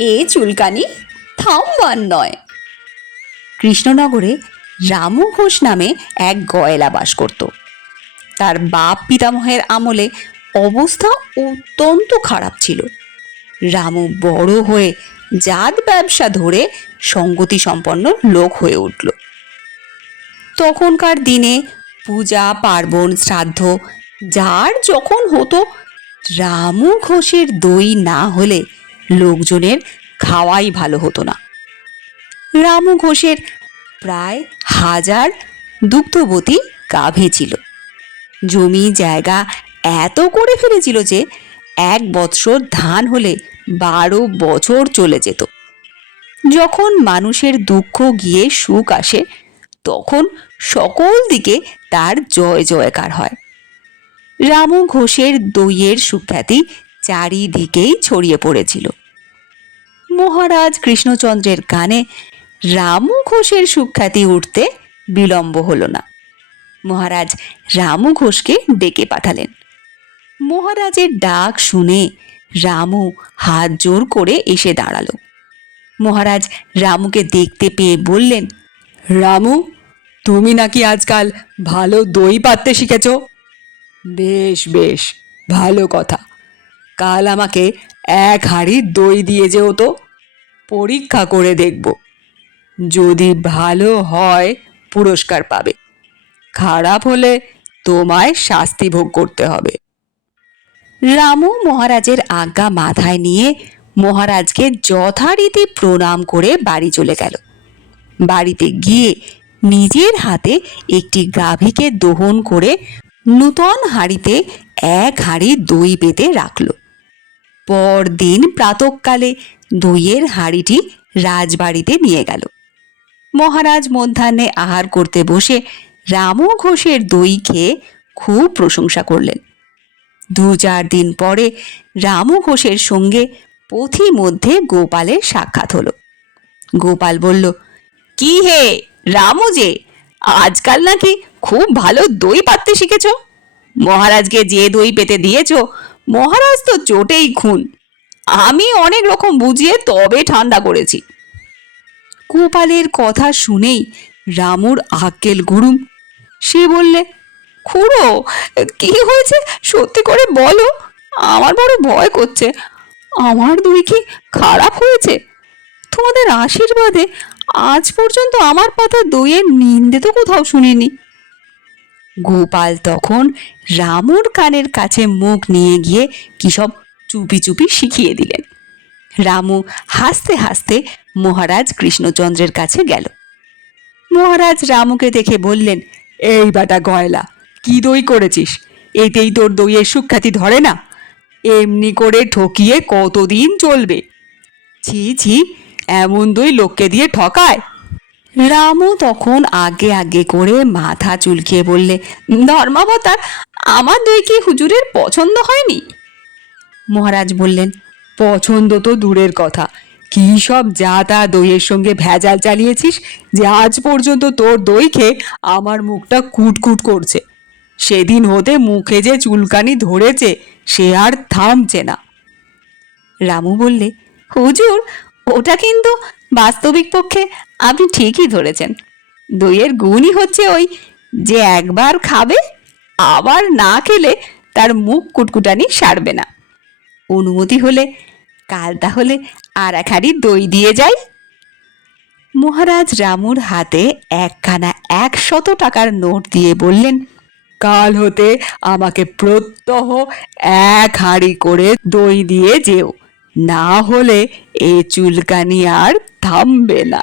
এ চুলকানি থামবার নয়। কৃষ্ণনগরে রামু ঘোষ নামে এক গয়লা বাস করত। তার বাপ পিতামহের আমলে অবস্থা অত্যন্ত খারাপ ছিল। রামু বড় হয়ে জাত ব্যবসা ধরে সঙ্গতি সম্পন্ন লোক হয়ে উঠল। তখনকার দিনে পূজা পার্বণ শ্রাদ্ধ যার যখন হতো, রামু ঘোষের দই না হলে লোকজনের খাওয়াই ভালো হতো না। রামু ঘোষের প্রায় 1000 দুগ্ধবতী গাভী ছিল। জমি জায়গা এত করে ফেলেছিল যে 1 বৎসর ধান হলে 12 বছর চলে যেত। যখন মানুষের দুঃখ গিয়ে সুখ আসে, তখন সকল দিকে তার জয় জয়কার হয়। রামু ঘোষের দইয়ের সুখ্যাতি চারিদিকেই ছড়িয়ে পড়েছিল। মহারাজ কৃষ্ণচন্দ্রের কানে রামু ঘোষের সুখ্যাতি উঠতে বিলম্ব হলো না। মহারাজ রামু ঘোষকে ডেকে পাঠালেন। মহারাজের ডাক শুনে রামু হাত জোর করে এসে দাঁড়ালো। মহারাজ রামুকে দেখতে পেয়ে বললেন, রামু, তুমি নাকি আজকাল ভালো দই পাততে শিখেছ? বেশ বেশ, ভালো কথা। কাল আমাকে 1 হাঁড়ি দই দিয়ে যেও তো, পরীক্ষা করে দেখব। যদি ভালো হয় পুরস্কার পাবে, খারাপ হলে তোমায় শাস্তি ভোগ করতে হবে। রামু মহারাজের আজ্ঞা মাথায় নিয়ে মহারাজকে যথারীতি প্রণাম করে বাড়ি চলে গেল। বাড়িতে গিয়ে নিজের হাতে একটি গাভীকে দহন করে নূতন হাঁড়িতে 1 হাঁড়ি দই পেতে রাখল। পরদিন প্রাতঃকালে দইয়ের হাঁড়িটি রাজবাড়িতে নিয়ে গেল। মহারাজ মধ্যাহ্নে আহার করতে বসে রামু ঘোষের দই খেয়ে খুব প্রশংসা করলেন। 2-4 দিন পরে রামু ঘোষের সঙ্গে পথি মধ্যে গোপালের সাক্ষাৎ হলো। গোপাল বলল, কি হে রামু, যে আজকাল নাকি খুব ভালো দই পাততে শিখেছ? মহারাজকে যে দই পেতে দিয়েছ, মহারাজ তো চোটেই খুন। আমি অনেক রকম বুঝিয়ে তবে ঠান্ডা করেছি। গোপালের কথা শুনেই রামুর আক্কেল গুরুম। সে বললে, খুড়ো, কি হয়েছে সত্যি করে বলো, আমার বড় ভয় করছে। আমার দই কি খারাপ হয়েছে? তোমাদের আশীর্বাদে আজ পর্যন্ত আমার পাতা দইয়ের নিন্দে তো কোথাও শুনিনি। গোপাল তখন রামুর কানের কাছে মুখ নিয়ে গিয়ে কি সব চুপি চুপি শিখিয়ে দিলেন। রামু হাসতে হাসতে মহারাজ কৃষ্ণচন্দ্রের কাছে গেল। মহারাজ রামুকে দেখে বললেন, এই বাটা গয়লা, কি দই করেছিস? এতেই তোর দইয়ের সুখ্যাতি ধরে না? এমনি করে ঠকিয়ে কতদিন চলবে? ছি ছি, এমন দই লোককে দিয়ে ঠকায়? রামু তখন আগে আগে করে মাথা চুলকিয়ে বললে, ধর্মাবতার, আমার দই কি হুজুরের পছন্দ হয়নি? মহারাজ বললেন, পছন্দ তো দূরের কথা, কি সব যা তা দইয়ের সঙ্গে ভেজাল চালিয়েছিস যে আজ পর্যন্ত তোর দই খেয়ে আমার মুখটা কুটকুট করছে। সেদিন হতে মুখে যে চুলকানি ধরেছে সে আর থামছে না। রামু বললে, হুজুর, ওটা কিন্তু বাস্তবিক পক্ষে আপনি ঠিকই ধরেছেন। দইয়ের গুণই হচ্ছে ওই যে একবার খাবে, আবার না খেলে তার মুখ কুটকুটানি সারবে না। অনুমতি হলে কাল তাহলে আর 1 হাঁড়ি দই দিয়ে যাই। মহারাজ রামুর হাতে একখানা 100 টাকার নোট দিয়ে বললেন, কাল হতে আমাকে প্রত্যহ 1 হাঁড়ি করে দই দিয়ে যেও, না হলে এ চুলকানি আর থামবে না।